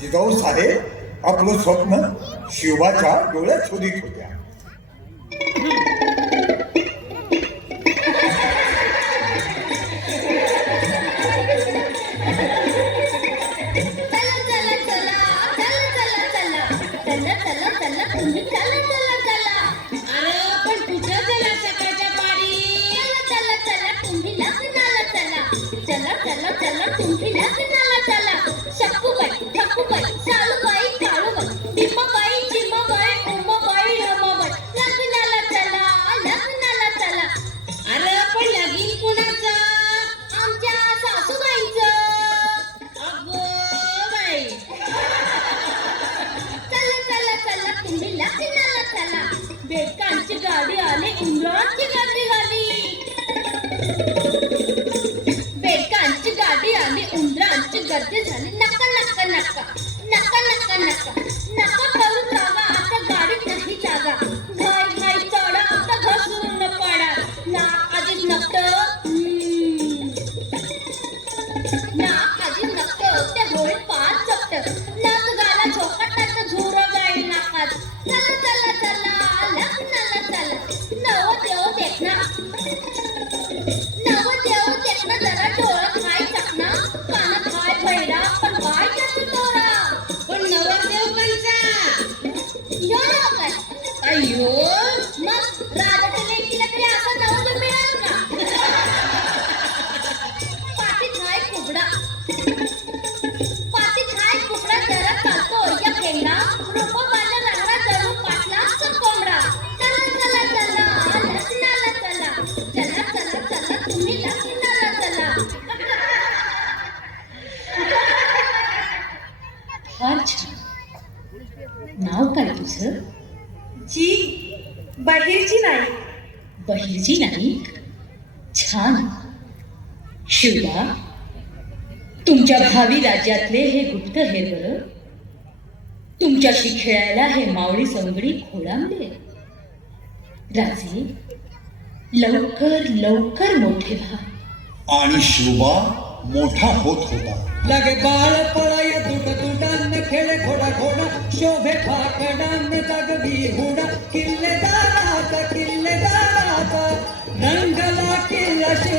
जिजाऊ साहेब आपलं स्वप्न शिवाच्या डोळ्यात शोधित होत्या. बेडकांची गाडी आली, उंदरांची गाडी आली. बेडकांची गाडी आली, उंदरांची गर्दी झाली. नका नका नका नका नका नका नका करू जागा, आता गाडीत नाही जागा. घाई घाई चढा, आता घसरून न पडा. ना आधीच नकट ना आधीच नकट त्या होळीत पाच चपट. नक गाला झोकाटात झोर जाईल नाकात. चला चला चला लग्नाला चला. नवदेव देखना नवदेव देखना, जरा डोळं हाय चकना. कानात हाय भैरा, पण बाय त्याची तोरा. पण नवदेव कंचा यो काय अय्यो, मग राजाच्या लेकीला तरी असा नवदेव मिळेल का? पाठीत हाय कुबडा, पाठीत हाय कुबडा, जरा चालतो या खेंडा. रूपाबाला रंगा जणू पाटलाचा कोंबडा. चला चला चला लग्नाला चला. चला चला चला तुम्ही लग्नाला चला. फार छान. नाव काय तुझं? जी बाहेरची नाही. बहिर्जी नाईक. छान. शिवला, तुमच्या भावी राज्यातले हे गुप्त हे बरं. तुमच्याशी खेळायला हे मावळी संगडी खोळंबले. राजे, लवकर लवकर मोठे व्हा. आणि शिवबा मोठा होत होता. लगे बाळ पळाय तुट तुटान खेळ घोडा घोडा शोभे ठाकडान जगवी हुडा.